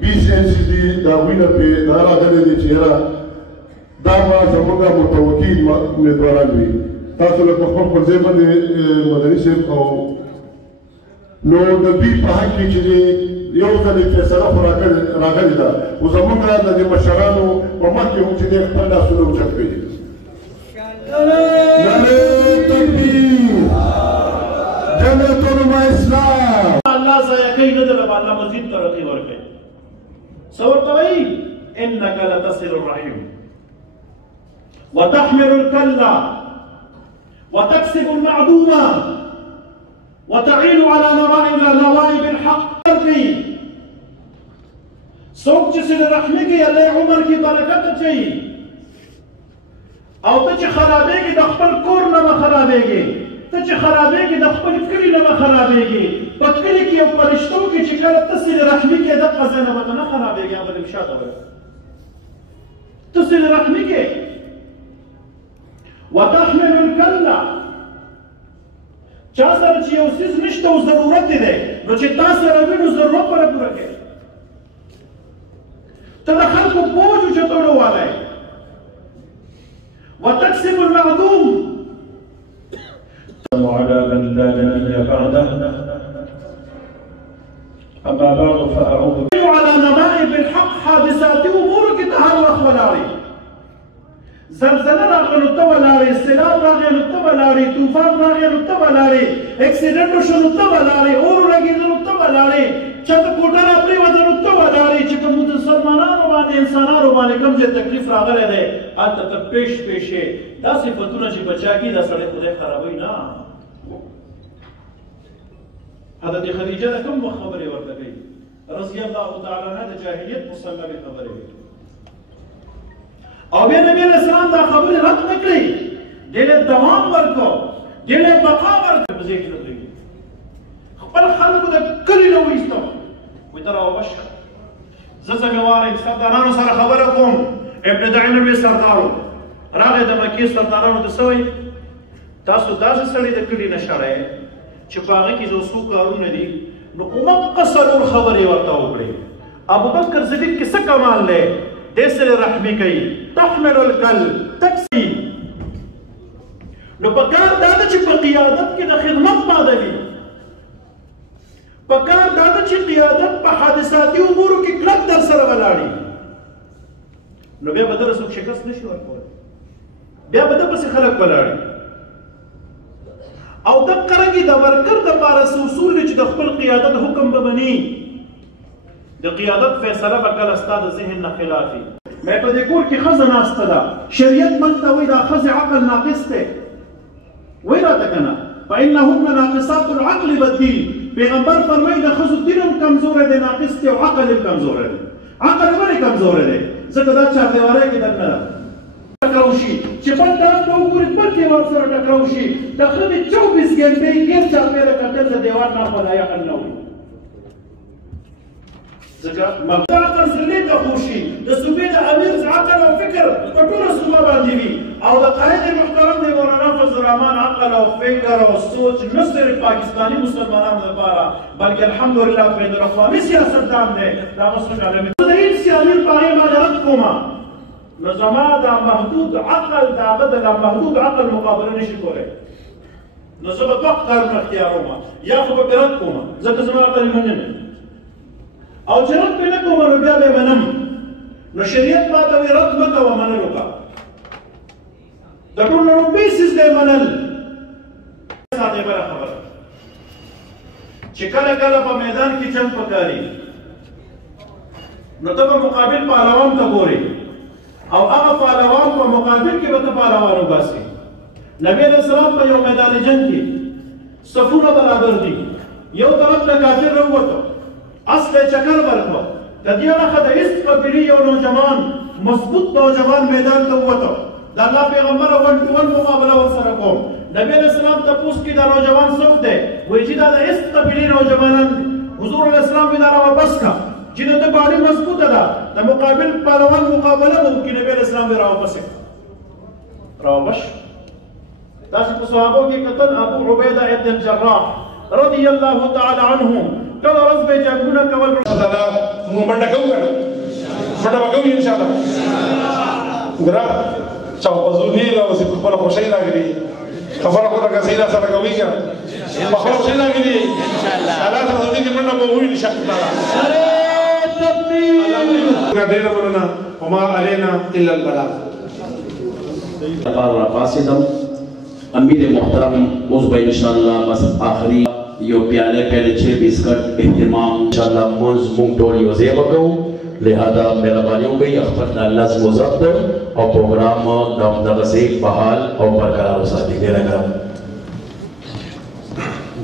20 انچ دي دا وینه په دا راغلي دي چې دا ما زموږ متوکل امیدواران وي تاسو له خپل ځای باندې مدني صاحب او نو د دوی په حق کې چې یو ځل فیصله خو راغلې ده خو زموږ د مشرانو په مخ کې هم چې دی خپل لاسونه اوچت کړي نعرې تکبیر جمعیت علماء اسلام الله ضایع کوي نه ده الله مزید ترقي ورکوي څه ورته وایي انک لتصل الرحم وتحمل الكلا وتكسب المعدومه وتعين على نوائب الحق څوک چې سره رحمي کوي الله عمر کې برکت اچوي او ته چې خرابېږي د خپل کور نه مه خرابېږي ته چې خرابېږي د خپل کلي نه مه خرابېږي په کلي کې یو پرشتو کې چې کله ته سره رحمي کوې دغه ځای نه به ته نه خرابېږي هغه به دې شاته وایي ته سره رحمي کوې وتحمل الكلا چا سره چې یو څیز نشته او ضرورت دی نو چې تا سره وي نو ضرورت به پوره کوې ته د خلکو بوج اوچتولو والی وتكسب المعدوم وعلى من لا نبي بعده أما بعد فأعوذ على نوائب الحق حادثات أمورك تهرخ ولاري زلزله راغلو ته ولاړې سیلاب راغلو ته ولاړې طوفان راغلو ته ولاړې اکسیډنټ وشلو ته ولاړې اور لګېدلو ته ولاړې چت کوټه را پرېوتلو ته ولاړې چې کوم مسلمانانو باندې انسانانو باندې کوم ځای تکلیف راغلی دی هلته ته پیش پیشې دا صفتونه چې بچا کي دا سړی خدای خرابوي نه حضرت خدیجه د کوم وخت خبرې ورته کوي رضی الله تعالی عنها د جاهلیت مسلمې خبرې وي او بیا نبی علیہ السلام دا خبرې رد نه کړې دې دوام ورکړو دې بقا ورکړو په ځای کې نه دوی خپل خلکو د کلي نه وایستو وایي ته راوبشه زه ذمهوار یم سردارانو سره خبره کوم ابن دعینه مې سردارو راغی د مکې سردارانو ته څه وایي تاسو داسې سړي د کلي نه شړئ چې په هغه کې یو څو کارونه دي نو عمقه څلور خبرې ورته وکړې ابوبکر صدیق کې څه کمال دی دې سره رحمي کوي تحمل الکل تکسي نو پکار دا ده چې په قیادت کې د خدمت ماده وي پکار دا ده چې قیادت په حادثاتي امورو کې کلک در سره ولاړي نو بیا به دغه څوک شکست نشي ورکولی بیا به دغسې خلک ولاړي او دقه رنګې د ورکر دپاره څه اصول دي چې د خپل قیادت حکم به مني د قیادت فیصله به کله ستا د ذهن نه خلاف وي مې په دې کور کې ښځه ناسته ده شریعت موږ ته وایي دا ښځې عقل ناقص دی وایي راته که نه فانهن ناقصات العقل والدین پیغمبر فرمایي د ښځو دین هم کمزوری دی ناقص دی او عقل هم کمزوری دی عقل ولې کمزوری دی ځکه دا چاردیواری کې دننه ده ټکراو شي چې بل طرف ته وګوري بل کې ورسره ټکراو شي د ښځې 24 ګنټې ګیر چاپېره کتل د دیوال نه خدای عقل نه وي ځکه عقل زلې ته خوشي د صوبې د امیر عقل او فکر په ټوله صوبه باندې وي او د قائد محترم دی مولانا فضل الرحمن عقل او فکر او سوچ نه صرف پاکستاني مسلمانانو لپاره بلکې الحمدلله بین الاقوامي سیاستدان دی دا مسلک عالمي زه د هیڅ امیر په هغې باندې رد کومه نو زما دا محدود عقل د هغه د محدود عقل مقابله نشي کولی نو زه به دوه کارونه اختیاروم یا خو به پرې رد کومه ځکه زما عقل یې منم او چې رد پې نه کوم نو بیا به یې منم نو شریعت ما ته وایي رد مه کوه منلو کا د ټولو لومړی څیز دی منل ساده بله خبره چې کله کله په میدان کې جنګ پکاري نو ته به مقابل پهلوان ته ګورې او هغه پهلوان په مقابل کې به ته پهلوان وباسې نبي علیه السلام په یو میدان جنګ کې صفونه برابر دي یو طرف ته کافر راووته اصل چکر ورکړو د دې اړخه د هیڅ قبیلې یو نوجوان مضبوط نوجوان میدان ته ووته د الله پیغمبر ون ټو ون مقابله ورسره کوم نبي علیه السلام تپوس کې دا نوجوان څوک دی وایي چې دا د هیڅ قبیلې نوجوانان دي حضور علیه السلام وایي دا راواپس کړه چې د ده باډي مضبوطه ده د مقابل پهلوان مقابله به وکړي نبي علیه السلام وایي راواپس یې راواپس داسې په صحابو کې کتل ابو عبیده ابن الجراح رضی الله تعالی عنه کله ورځ به جنګونه کول منډه کوو کنه منډه به کوو انشاءالله ګرا چاو پزونی او سي خپل خوشي راغلي خبره خو راګه سیدا سره کوي کنه په خپل خوشي راغلي انشاءالله الله تعالی دې منډه به وي انشاءالله الله دې ربنا وما علينا الا البلاغ قاصدم امیر محترم اس بھائی انشاءاللہ بس آخری یو پیالے پہلے 6 بسکٹ اہتمام انشاءاللہ منز مونگ ٹولی وزے بگو لہذا میرا بانی ہو گئی اخبرنا نظم و ضبط اور پروگرام دام دغسیق بحال اور برقرار و ساتھی دے رہا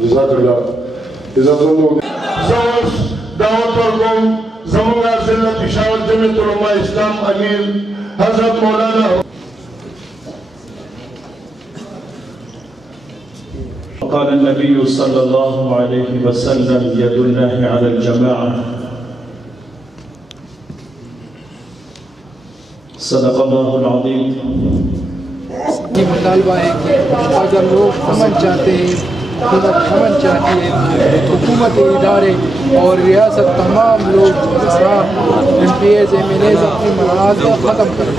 جزاک اللہ عزت اللہ زوش دعوت ورکم زمانہ ضلع پشاور جمعیت علماء اسلام امیر حضرت مولانا قال النبي صلى الله عليه وسلم يد الله على الجماعة صدق الله العظيم یہ مطالبہ ہے کہ اگر لوگ امن چاہتے ہیں امن چاہتی ہے حکومت ادارے اور ریاست تمام لوگ ایم پی ایز ایم ایل ایز اپنی منازع ختم کریں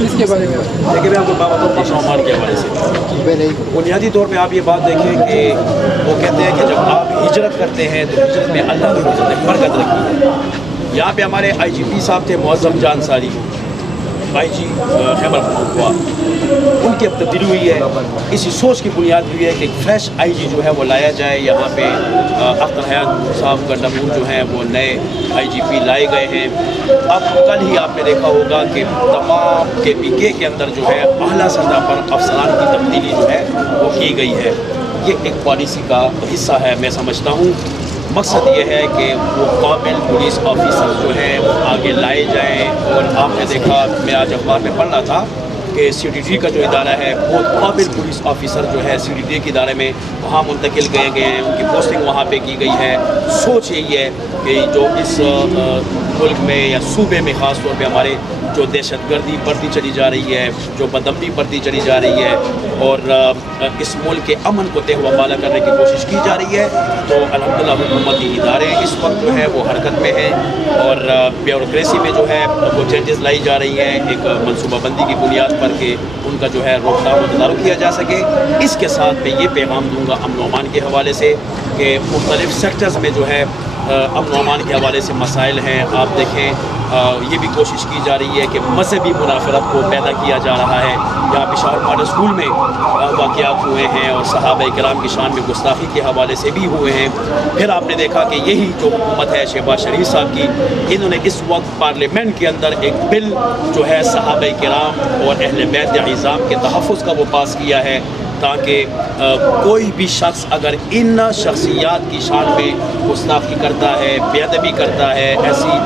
اس کے بارے میں لیکن میں آپ کو بابا عثمان کے حوالے سے بنیادی طور پہ آپ یہ بات دیکھیں کہ وہ کہتے ہیں کہ جب آپ ہجرت کرتے ہیں تو ہجرت میں اللہ کی برکت رکھی ہے یہاں پہ ہمارے آئی جی پی صاحب تھے معظم جان ساری آئی جی خیبر پختونخوا ان کی اب تبدیلی ہوئی ہے اسی سوچ کی بنیاد ہوئی ہے کہ ایک فریش آئی جی جو ہے وہ لایا جائے یہاں پہ اختر حیات صاحب گنڈامور جو ہیں وہ نئے آئی جی پی لائے گئے ہیں اب کل ہی آپ نے دیکھا ہوگا کہ تمام کے پی کے اندر جو ہے اعلیٰ سطح پر افسران کی تبدیلی جو ہے وہ کی گئی ہے یہ ایک پالیسی کا حصہ ہے میں سمجھتا ہوں مقصد یہ ہے کہ وہ قابل پولیس آفیسر جو ہیں وہ آگے لائے جائیں اور آپ نے دیکھا میں آج اخبار میں پڑھ رہا تھا کہ سی ڈی ڈی کا جو ادارہ ہے بہت قابل پولیس آفیسر جو ہے سی ڈی ڈی کے ادارے میں وہاں منتقل گئے ہیں ان کی پوسٹنگ وہاں پہ کی گئی ہے سوچ یہی ہے کہ جو اس ملک میں یا صوبے میں خاص طور پہ ہمارے جو دہشت گردی بڑھتی چلی جا رہی ہے جو بدامنی بڑھتی چلی جا رہی ہے اور اس ملک کے امن کو تہوا بالا کرنے کی کوشش کی جا رہی ہے تو الحمدللہ حکومتی ادارے اس وقت جو ہے وہ حرکت میں ہیں اور بیوروکریسی میں جو ہے وہ چینجز لائی جا رہی ہیں ایک منصوبہ بندی کی بنیاد پر کہ ان کا جو ہے روک تھام و تدارک کیا جا سکے اس کے ساتھ میں یہ پیغام دوں گا امن و امان کے حوالے سے کہ مختلف سیکٹرز میں جو ہے امن و امان کے حوالے سے مسائل ہیں آپ دیکھیں یہ بھی کوشش کی جا رہی ہے کہ مذہبی منافرت کو پیدا کیا جا رہا ہے یہاں پشاور ماڈل اسکول میں واقعات ہوئے ہیں اور صحابہ کرام کی شان میں گستاخی کے حوالے سے بھی ہوئے ہیں پھر آپ نے دیکھا کہ یہی جو حکومت ہے شہباز شریف صاحب کی انہوں نے اس وقت پارلیمنٹ کے اندر ایک بل جو ہے صحابہ کرام اور اہل بیت اعظام کے تحفظ کا وہ پاس کیا ہے تاکہ کوئی بھی شخص اگر ان شخصیات کی شان میں گستاخی کرتا ہے بے ادبی کرتا ہے ایسی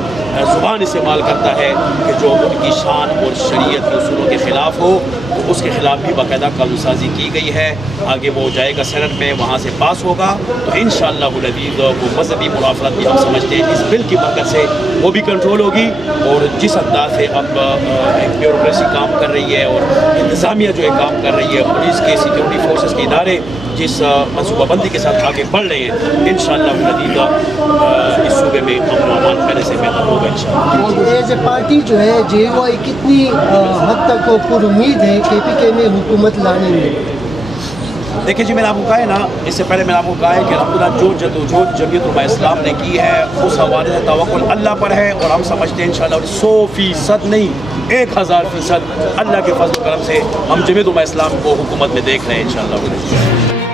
زبان استعمال کرتا ہے کہ جو ان کی شان اور شریعت کے اصولوں کے خلاف ہو تو اس کے خلاف بھی باقاعدہ قانون سازی کی گئی ہے آگے وہ جائے گا سینٹ میں وہاں سے پاس ہوگا تو انشاءاللہ العزیز وہ مذہبی منافرت بھی ہم سمجھتے ہیں اس بل کی برکت سے وہ بھی کنٹرول ہوگی اور جس انداز سے اب ایک بیوروکریسی کام کر رہی ہے اور انتظامیہ جو ہے کام کر رہی ہے پولیس کے سیکورٹی فورسز کے ادارے جس منصوبہ بندی کے ساتھ آگے بڑھ رہے ہیں انشاءاللہ العزیز اس صوبے میں امن و امان پہلے سے بہتر ہوگا انشاءاللہ ایز اے پارٹی جو ہے جے او آئی کتنی حد تک پر امید ہے کے پی کے میں حکومت لانے میں دیکھیں جی میں نے آپ کو کہا ہے نا اس سے پہلے میں نے آپ کو کہا ہے کہ الحمدللہ جو جدوجہد جمعیت علماء اسلام نے کی ہے اس حوالے سے توکل اللہ پر ہے اور ہم سمجھتے ہیں انشاءاللہ 100% نہیں 1000% اللہ کے فضل و کرم سے ہم جمعیت علماء اسلام کو حکومت میں دیکھ رہے ہیں انشاءاللہ